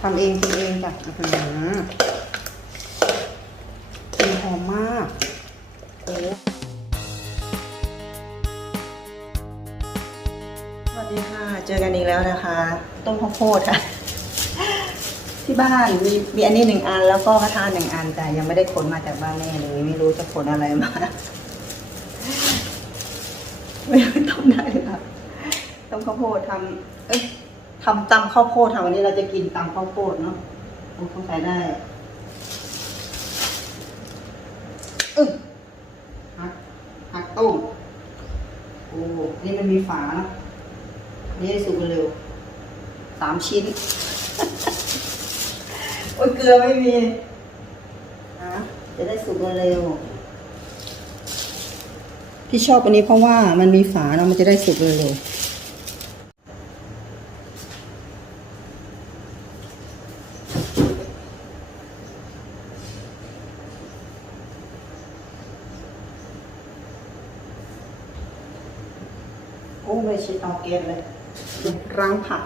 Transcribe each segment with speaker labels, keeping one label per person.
Speaker 1: ทำเองกินเองจ้ะอื้อหือกลินหอมมากโอ้สวัสดีค่ะ เจอกันอีกแล้วนะคะ ต้มข้าวโพดค่ะ ที่บ้านมีมีอันนี้หนึ่งอัน แล้วก็กระทะหนึ่งอันแต่ยังไม่ได้ขนมาจากบ้านแม่เลยไม่รู้จะขนอะไรมา ไม่รู้ต้มได้หรือเปล่าต้มข้าวโพดทำเอ้ย ทำตำข้าวโพดค่ะวันนี้เราจะกินตำข้าวโพดเนาะโอ้ต้องใช้ได้อึ้งหักหักต้มโอ้ นี่มันมีฝาเนาะนี่สุกเร็ว สามชิ้น โอ้ยเกลือไม่มีนะจะได้สุกเร็ว พี่ชอบอันนี้เพราะว่ามันมีฝาเนาะมันจะได้สุกเร็ว โอ้ไม่ใช่เตาแก๊สเลยร้างผัก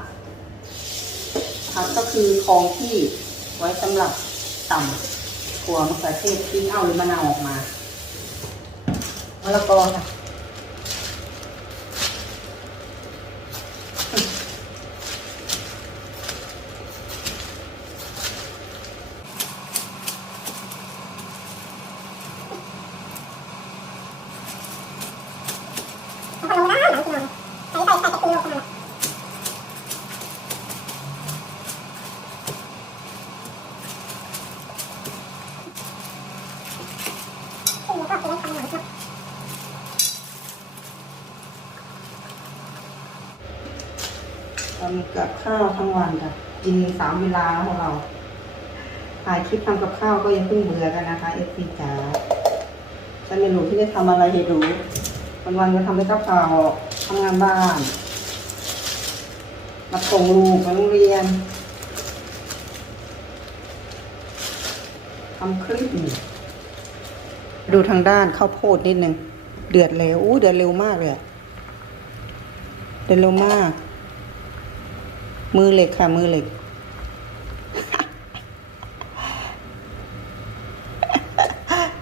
Speaker 1: ผักก็คือของที่ไว้สำหรับต่ำถั่วมะเขือเทศที่เอาหรือมะนาวออกมามะละกอค่ะทำกับข้าวทั้งวันค่ะกินสามเวลาของเราถ่ายคลิปทำกับข้าวก็ยังเพิ่งเบื่อกันนะคะเอฟซีจ๋าฉันไม่รู้ที่จะทำอะไรให้รู้วันวันก็ทำแต่กับข้าวทำงานบ้านรับส่งลูกไปโรงเรียนทำคลิปดูทางด้านข้าวโพดนิดนึง เดือดเร็วอู้เดือดเร็วมากเลยอะเดือดเร็วมาก มือเหล็กค่ะ มือเหล็ก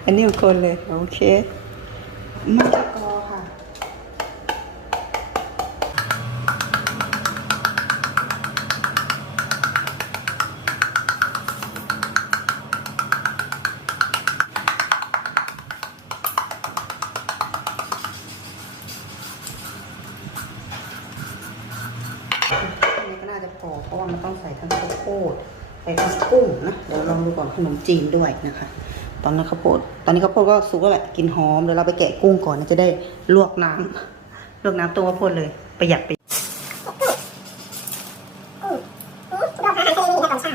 Speaker 1: อันนี้คนเลย โอเคมะละกอค่ะอันนี้ ก็น่าจะพอเพราะว่ามันต้องใส่ทั้งข้าวโพดใส่ทั้งกุ้งนะเดี๋ยวลองดูก่อนขนมจีนด้วยนะคะ ตอนนั้นข้าวโพดตอนนี้ข้าวโพดก็สุกแล้วแหละกินหอมเดี๋ยวเราไปแกะกุ้งก่อนนะจะได้ลวกน้ำลวกน้ำตัวข้าวโพดเลยประหยัดไป
Speaker 2: เราหาอาหารทะเลไม่มีนตอนเช้า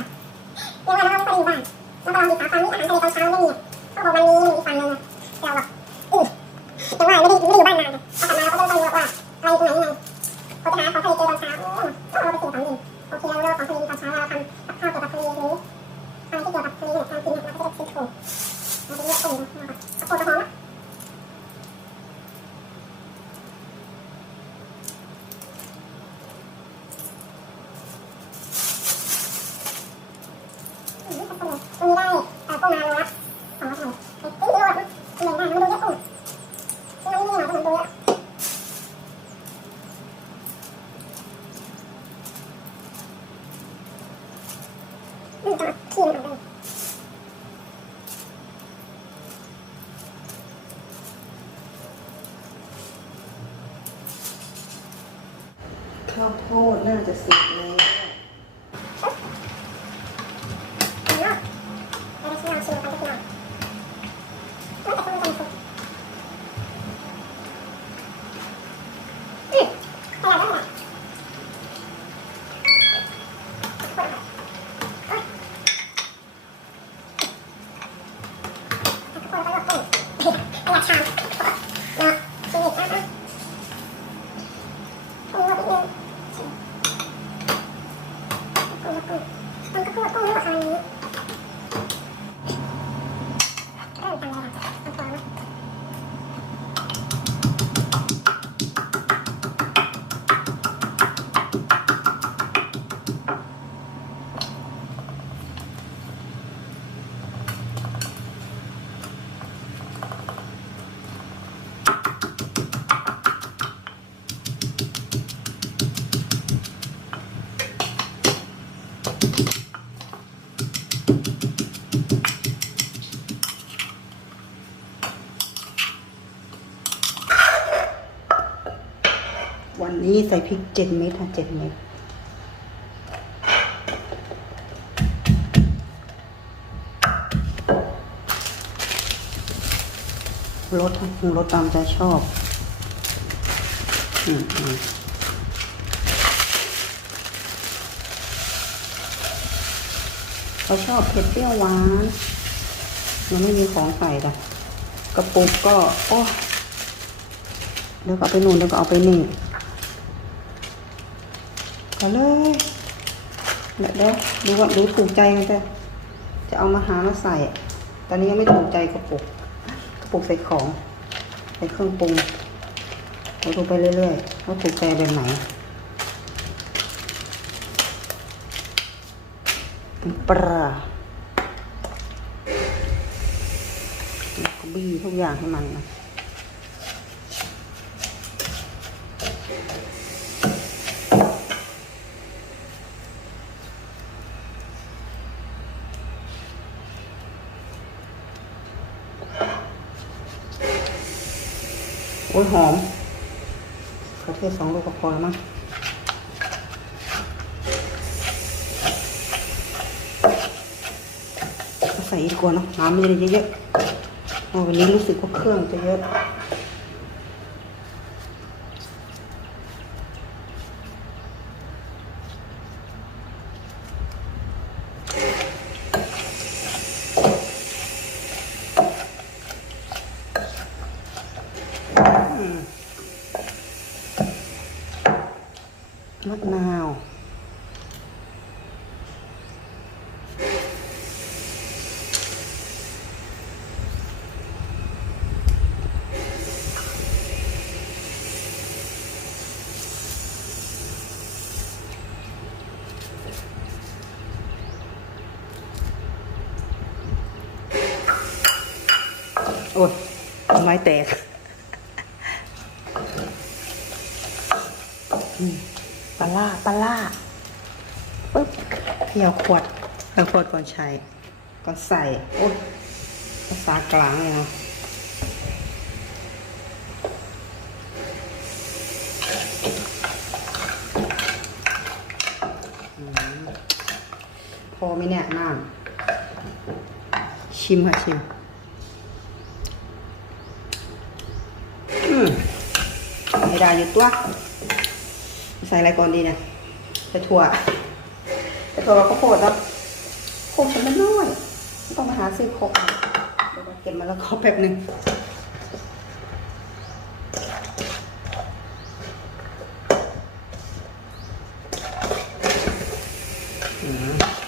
Speaker 2: เดี๋ยวเราต้องไปอยู่บ้านแล้วก็ลองดีฟ้าฟังนี่อาหารทะเลตอนเช้าไม่มีเขาบอกมันมีมีฟังเลยนะเราแบบอือแต่ว่าไม่ได้ไม่ได้อยู่บ้านนานพอกลับมาเราก็ต้องไปดูว่าอะไรตรงไหนยังไงพอไปหาของทะเลเจอตอนเช้าโอ้ต้องเอาไปสู่ของดีโอเคเราเลือกของทะเลตอนเช้าเราทำกับข้าวเกี่ยวกับทะเลหรืออะไรที่เกี่ยวกับทะเลเนี่ยการกินเนี่ยเราก็จะได้ซื้อถูกเราจะเลือกตรงนะครับโอ้จะหอมนะ อืมตรงนี้ได้เอ่อกุ้งมาโลละสองร้อยเท่าไหร่ไอ้กุ้งโลละเหมือนกันมันดูเยอะกุ้งซึ่งมันนี่หน่อยก็เหมือนดูเยอะอืมจังขี้มันออกเลย
Speaker 1: ข้าวโพดน่าจะสุกแล้ว
Speaker 2: เนาะแล้วก็ชิมเอาชิมกันก็คือเอาแล้วแต่คนจะสุกอืมขนาดนั้นแหละ
Speaker 1: วันนี้ ใส่พริกเจ็ดเม็ดค่ะเจ็ดเม็ดรสปรุงรสตามใจชอบอืมอืมเขาชอบเผ็ดเปรี้ยวหวานยังไม่มีของใส่จ้ะกระปุกก็ โอ้เดี๋ยวก็เอาไปนู่นเดี๋ยวก็เอาไปนี่ ก็เลยเดี๋ยวเดี๋ยวดูว่าดูถูกใจกันจะจะเอามาหามาใส่ ตอนนี้ยังไม่ถูกใจกระปุก กระปุกใส่ของ ใส่เครื่องปรุงเราดูไปเรื่อยๆว่าถูกใจแบบไหนปลาก็บี้ทุกอย่างให้มันนะ โอ้ยหอมกระเทียมสองลูกก็พอแล้วมั้งใส่อีกกว่าเนาะน้ำมันจะเยอะๆเพราวันนี้รู้สึกว่าเครื่องจะเยอะ มะนาว โอ้ยไม้แตก ป ลาล่าปลาล่าปึ๊บเขย่าขวดเขย่าขวดก่อนใช้ก่อนใส่โอ้ยภาษากลางเลยนะพอไหมเนี่ยน้ำชิมค่ะชิมอืมไม่ได้อยู่ตัว ใส่อะไรก่อนดีเนี่ยใส่ถั่วใส่ถั่วกับข้าวโพดแล้วโคกฉันมันน้อยต้องมาหาซื้อโคกเดี๋ยวเก็บมาแล้วก็แป๊บหนึ่ง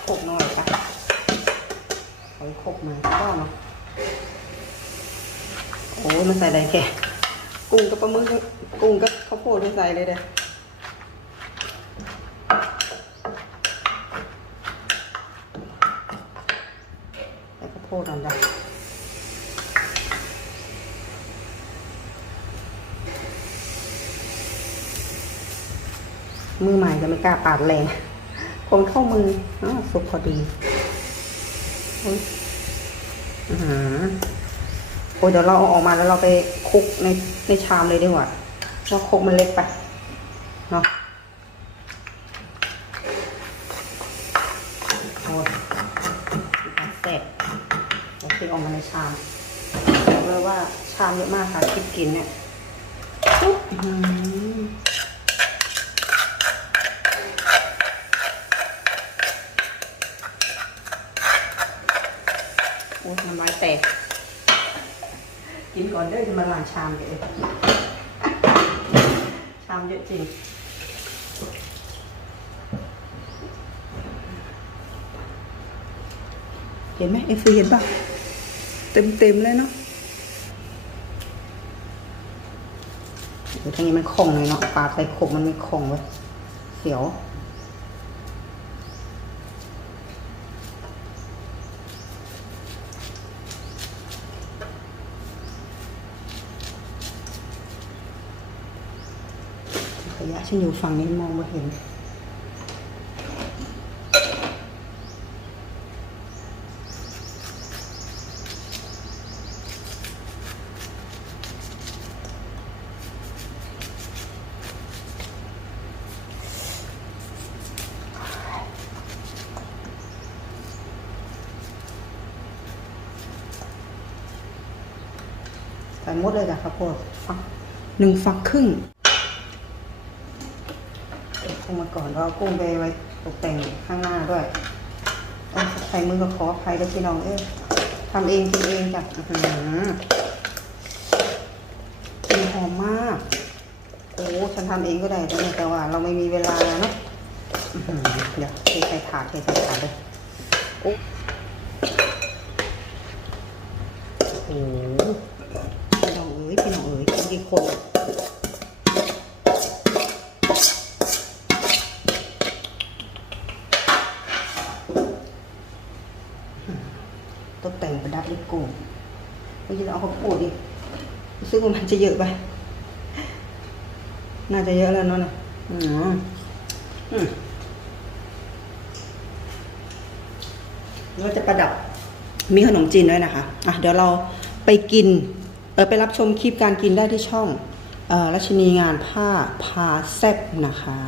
Speaker 1: โคกน้อยจ้ะเอโคกมาก็เนาะโอ้ยมันใส่อะไรแกกุ้งกับปลาหมึกกุ้งกับข้าวโพดไม่ใส่เลยเด้อ แล้วก็ โพดอันดับมือใหม่จะไม่กล้าปาดแรงคงเข้ามืออาวสุกพอดีโอ้ยอาหารโอ้เดี๋ยวเราเอาออกมาแล้วเราไปคลุกในในชามเลยดีกว่าเพราะคลุกมันเล็กไปเนาะโอ้ยมีการเสร็จ เราเทออกมาในชามบอกเลยว่าชามเยอะมากค่ะคิดกินเนี่ยปุ๊บโอ้ยน้ำลายแตก กินก่อนเด้อจะมาล้างชามเดี๋ยวเองชามเยอะจริงเห็นไหมเอฟซีเห็นป่ะ เต็มเต็มๆเลยเนาะเดี๋ยวทางนี้มันคล่องเลยเนาะปลาใส่ขบมันไม่คล่องเว้ยเสียวขยะฉันอยู่ฝั่งนี้มองม่เห็น หมดเลยจ้ะข้าวโพดฟักหนึ่งฟักครึ่งกุ้งมาก่อนเราเอากุ้งไปไว้ตกแต่งข้างหน้าด้วยต้องใส่มือก็ขออภัยด้พี่น้องเอ้ยทำเองกินเองจ้ะอือหือกลินหอมมาก โอ้ฉันทำเองก็ได้แต่แต่ว่าเราไม่มีเวลาเนาะเดี๋ยวเทใส่ถาดเทใส่ถาดเลยโอ้โห ยกินกี่คนตกแต่งประดับด้วยกุ้งไม่ใช่เราเอาข้าวโพดดิซึ่งมันจะเยอะไป น่าจะเยอะแล้วเนาะนะอืมอืมเราจะประดับมีขนมจีนด้วยนะคะ อะ เดี๋ยวเราไปกิน อไปรับชมคลิปการกินได้ที่ช่องออรัชนีงานผ้าพาแซบนะคะ